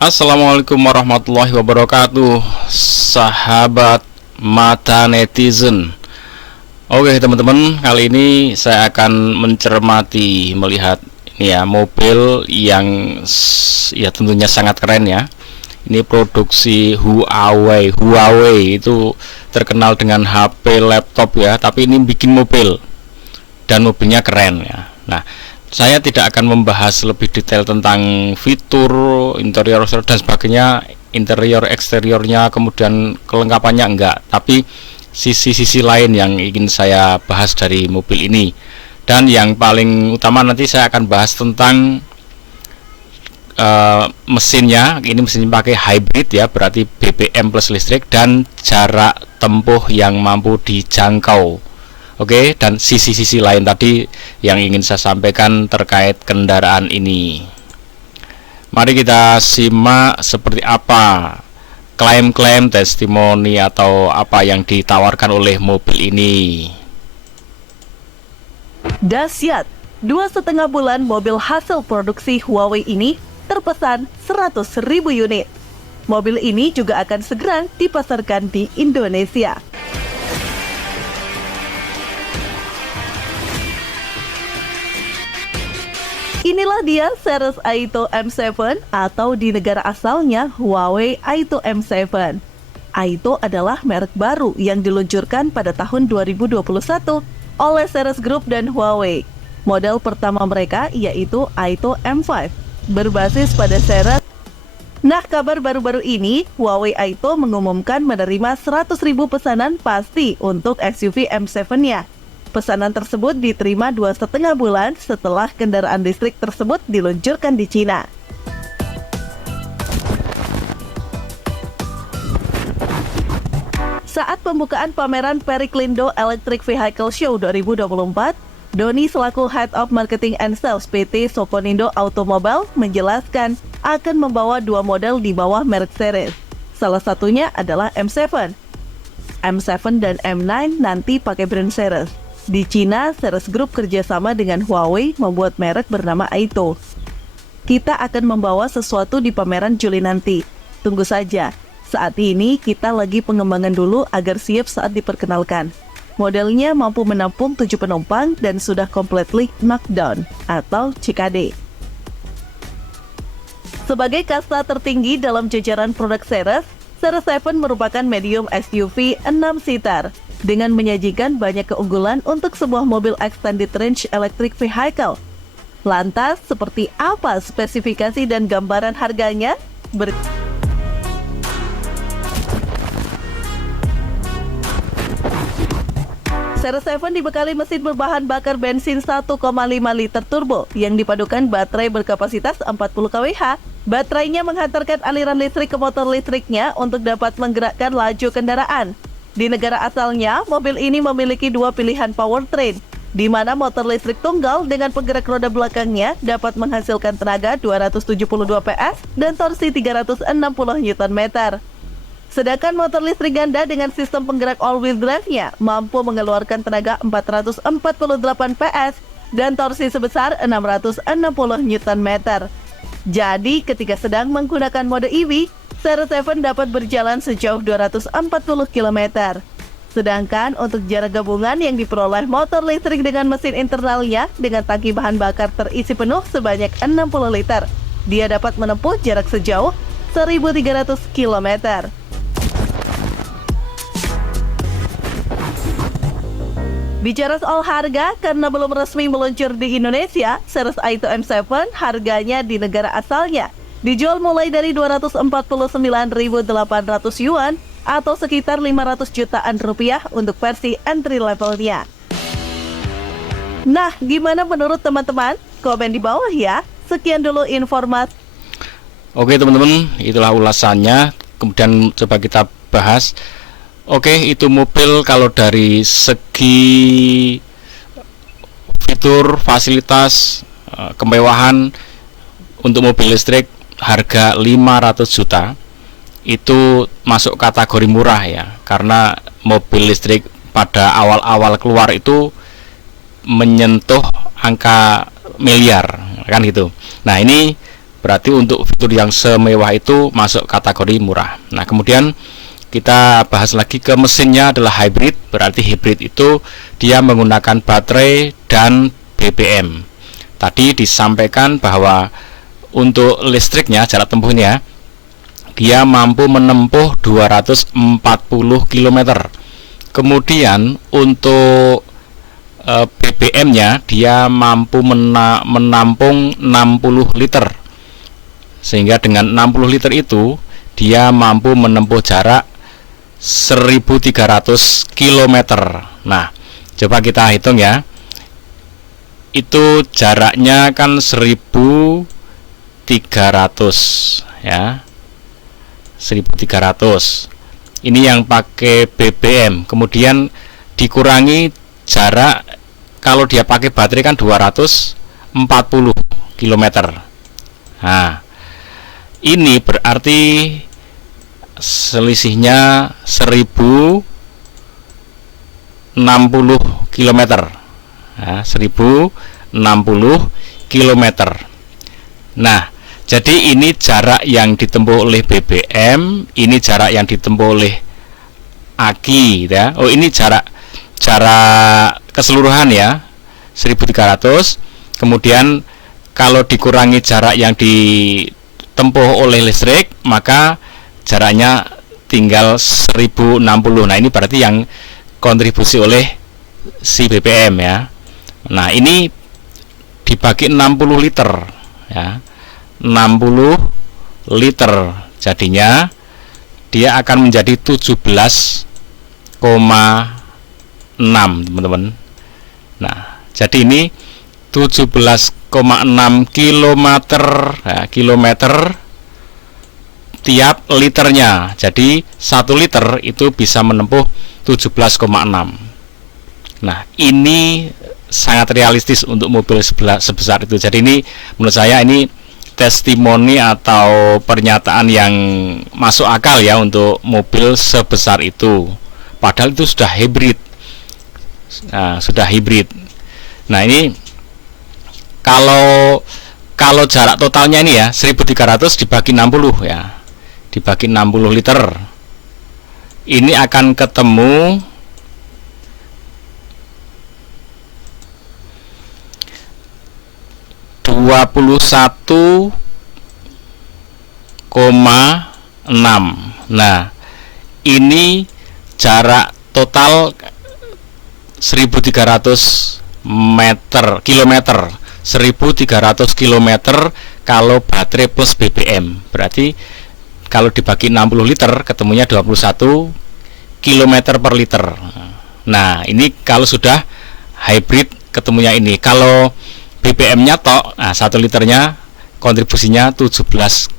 Assalamualaikum warahmatullahi wabarakatuh, sahabat mata netizen. Oke teman-teman, kali ini saya akan melihat ini ya, mobil yang ya tentunya sangat keren ya. Ini produksi Huawei. Huawei itu terkenal dengan HP laptop ya, tapi ini bikin mobil dan mobilnya keren ya. Nah, saya tidak akan membahas lebih detail tentang fitur, interior dan sebagainya, interior eksteriornya, kemudian kelengkapannya enggak, tapi sisi-sisi lain yang ingin saya bahas dari mobil ini. Dan yang paling utama nanti saya akan bahas tentang mesinnya. Ini mesinnya pakai hybrid ya, berarti BBM plus listrik, dan jarak tempuh yang mampu dijangkau. Oke, dan sisi-sisi lain tadi yang ingin saya sampaikan terkait kendaraan ini. Mari kita simak seperti apa klaim-klaim, testimoni atau apa yang ditawarkan oleh mobil ini. Dahsyat, 2,5 bulan mobil hasil produksi Huawei ini terpesan 100.000 unit. Mobil ini juga akan segera dipasarkan di Indonesia. Inilah dia series Aito M7 atau di negara asalnya Huawei Aito M7. Aito adalah merek baru yang diluncurkan pada tahun 2021 oleh Seres Group dan Huawei. Model pertama mereka yaitu Aito M5, berbasis pada Seres. Nah, kabar baru-baru ini, Huawei Aito mengumumkan menerima 100.000 pesanan pasti untuk SUV M7-nya. Pesanan tersebut diterima 2,5 bulan setelah kendaraan listrik tersebut diluncurkan di Cina. Saat pembukaan pameran Periklindo Electric Vehicle Show 2024, Doni selaku Head of Marketing and Sales PT Sokonindo Automobile menjelaskan akan membawa dua model di bawah merek Seres. Salah satunya adalah M7. M7 dan M9 nanti pakai brand Seres. Di Cina, Seres Group kerjasama dengan Huawei membuat merek bernama Aito. Kita akan membawa sesuatu di pameran Juli nanti. Tunggu saja. Saat ini kita lagi pengembangan dulu agar siap saat diperkenalkan. Modelnya mampu menampung 7 penumpang dan sudah completely knockdown atau CKD. Sebagai kasta tertinggi dalam jajaran produk Seres, Seres 7 merupakan medium SUV 6-seater dengan menyajikan banyak keunggulan untuk sebuah mobil extended range electric vehicle. Lantas, seperti apa spesifikasi dan gambaran harganya? Seres 7 dibekali mesin berbahan bakar bensin 1,5 liter turbo yang dipadukan baterai berkapasitas 40 kWh. Baterainya menghantarkan aliran listrik ke motor listriknya untuk dapat menggerakkan laju kendaraan. Di negara asalnya, mobil ini memiliki dua pilihan powertrain, di mana motor listrik tunggal dengan penggerak roda belakangnya dapat menghasilkan tenaga 272 PS dan torsi 360 Nm. Sedangkan motor listrik ganda dengan sistem penggerak all-wheel drive-nya mampu mengeluarkan tenaga 448 PS dan torsi sebesar 660 Nm. Jadi, ketika sedang menggunakan mode EV, Seres 7 dapat berjalan sejauh 240 km. Sedangkan untuk jarak gabungan yang diperoleh motor listrik dengan mesin internalnya dengan tangki bahan bakar terisi penuh sebanyak 60 liter, dia dapat menempuh jarak sejauh 1.300 km. Bicara soal harga, karena belum resmi meluncur di Indonesia, Seres Aito M7 harganya di negara asalnya dijual mulai dari 249.800 yuan atau sekitar 500 jutaan rupiah untuk versi entry levelnya. Nah, gimana menurut teman-teman? Komen di bawah ya. Sekian dulu informasi. Oke teman-teman, itulah ulasannya. Kemudian coba kita bahas. Oke, itu mobil kalau dari segi fitur, fasilitas, kemewahan untuk mobil listrik harga 500 juta itu masuk kategori murah ya, karena mobil listrik pada awal-awal keluar itu menyentuh angka miliar kan gitu. Nah, ini Berarti untuk fitur yang semewah itu masuk kategori murah. Nah, kemudian kita bahas lagi ke mesinnya adalah hybrid. Berarti hybrid itu dia menggunakan baterai dan BBM. Tadi disampaikan bahwa untuk listriknya, jarak tempuhnya, dia mampu menempuh 240 km. Kemudian untuk BBM-nya dia mampu menampung 60 liter. Sehingga dengan 60 liter itu dia mampu menempuh jarak 1300 km. Nah, coba kita hitung ya. Itu jaraknya kan 1300 ya. 1300. Ini yang pakai BBM. Kemudian dikurangi jarak kalau dia pakai baterai kan 240 km. Nah, ini berarti selisihnya 1060 km. Nah, 1060 km. Nah, jadi ini jarak yang ditempuh oleh BBM, ini jarak yang ditempuh oleh aki ya. Oh, ini jarak keseluruhan ya, 1300. Kemudian kalau dikurangi jarak yang ditempuh oleh listrik, maka jaraknya tinggal 1060. Nah, ini berarti yang kontribusi oleh si BBM ya. Nah, ini dibagi 60 liter ya. 60 liter jadinya dia akan menjadi 17,6 teman-teman. Nah, jadi ini 17,6 kilometer ya, kilometer tiap liternya. Jadi 1 liter itu bisa menempuh 17,6. Nah, ini sangat realistis untuk mobil sebesar itu. Jadi ini menurut saya ini testimoni atau pernyataan yang masuk akal ya untuk mobil sebesar itu. Padahal itu sudah hybrid. Nah, sudah hybrid. Nah, ini kalau jarak totalnya ini ya 1300 dibagi 60 ya. Dibagi 60 liter. Ini akan ketemu 21,6. Nah, ini jarak total 1300 kilometer 1300 km kalau baterai plus BBM. Berarti kalau dibagi 60 liter ketemunya 21 km per liter. Nah, ini kalau sudah hybrid ketemunya ini. Kalau BBM-nya tok, nah 1 liternya kontribusinya 17,6.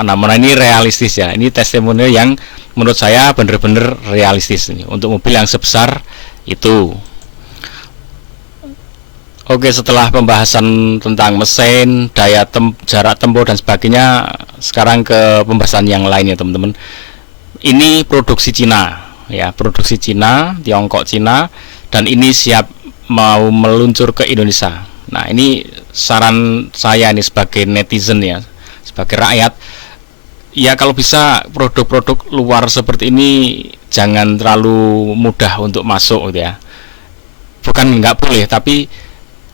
Nah, ini realistis ya. Ini testimoni yang menurut saya benar-benar realistis ini untuk mobil yang sebesar itu. Oke, setelah pembahasan tentang mesin, jarak tempuh dan sebagainya, sekarang ke pembahasan yang lainnya, teman-teman. Ini produksi Cina ya, produksi Cina, Tiongkok Cina, dan ini siap mau meluncur ke Indonesia. Nah, ini saran saya ini sebagai netizen ya, sebagai rakyat, ya kalau bisa produk-produk luar seperti ini jangan terlalu mudah untuk masuk gitu ya. Bukan nggak boleh, tapi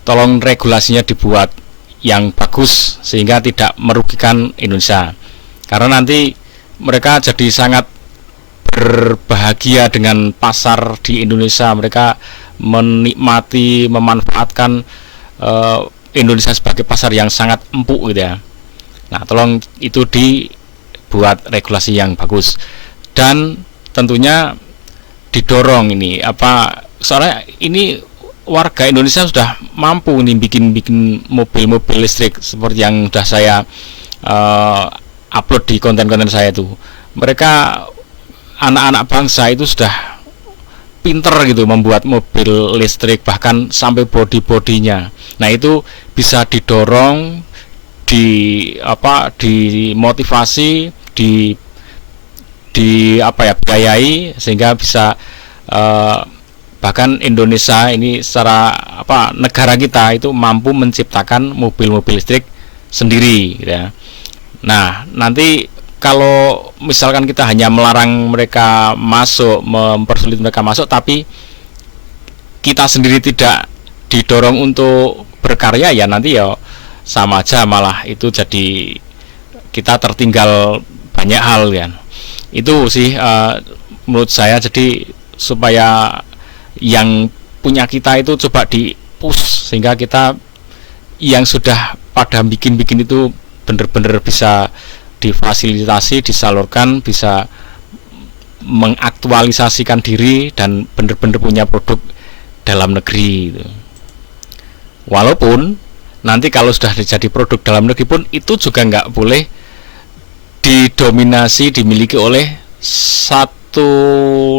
tolong regulasinya dibuat yang bagus sehingga tidak merugikan Indonesia. Karena nanti mereka jadi sangat berbahagia dengan pasar di Indonesia. Mereka menikmati, memanfaatkan Indonesia sebagai pasar yang sangat empuk gitu ya. Nah, tolong itu dibuat regulasi yang bagus dan tentunya didorong ini soalnya ini warga Indonesia sudah mampu nih bikin mobil-mobil listrik seperti yang sudah saya upload di konten-konten saya itu. Mereka anak-anak bangsa itu sudah pinter gitu membuat mobil listrik, bahkan sampai body-bodinya. Nah, itu bisa didorong, dimotivasi, biayai sehingga bisa bahkan Indonesia ini secara negara kita itu mampu menciptakan mobil-mobil listrik sendiri gitu ya. Nah, nanti kalau misalkan kita hanya melarang mereka masuk, mempersulit mereka masuk, tapi kita sendiri tidak didorong untuk berkarya, ya nanti ya sama aja, malah itu jadi kita tertinggal banyak hal kan. Itu sih menurut saya. Jadi supaya yang punya kita itu coba di push, sehingga kita yang sudah pada bikin-bikin itu bener-bener bisa difasilitasi, disalurkan, bisa mengaktualisasikan diri dan bener-bener punya produk dalam negeri gitu. Walaupun nanti kalau sudah jadi produk dalam negeri pun itu juga nggak boleh didominasi, dimiliki oleh satu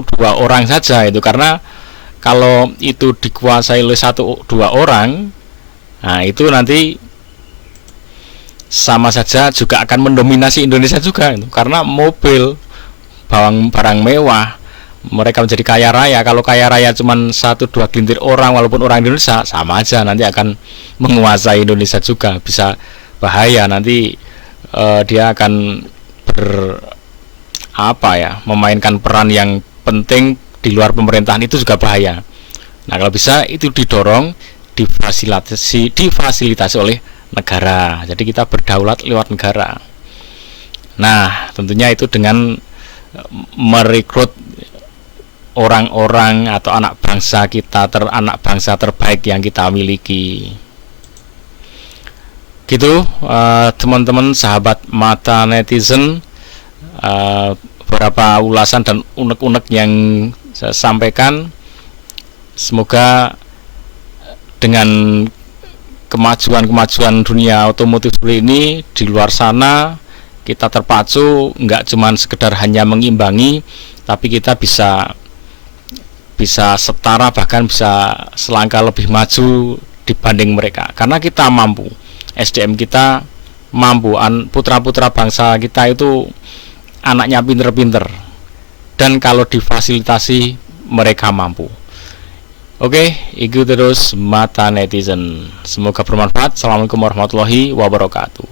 dua orang saja itu, karena kalau itu dikuasai oleh satu dua orang, nah itu nanti sama saja juga akan mendominasi Indonesia juga itu. Karena mobil, barang mewah, mereka menjadi kaya raya. Kalau kaya raya cuma satu dua gelintir orang, walaupun orang Indonesia, sama aja nanti akan menguasai Indonesia juga. Bisa bahaya nanti dia akan memainkan peran yang penting di luar pemerintahan, itu juga bahaya. Nah, kalau bisa itu didorong, difasilitasi oleh negara. Jadi kita berdaulat lewat negara. Nah, tentunya itu dengan merekrut orang-orang atau anak bangsa kita, anak bangsa terbaik yang kita miliki. Gitu, teman-teman sahabat mata netizen, beberapa ulasan dan unek-unek yang saya sampaikan. Semoga dengan kemajuan dunia otomotif seperti ini, di luar sana kita terpacu, nggak cuma sekedar hanya mengimbangi, tapi kita bisa setara, bahkan bisa selangkah lebih maju dibanding mereka, karena kita mampu, SDM kita mampu, putra-putra bangsa kita itu anaknya pinter-pinter, dan kalau difasilitasi mereka mampu. Oke, itu terus mata netizen. Semoga bermanfaat. Assalamualaikum warahmatullahi wabarakatuh.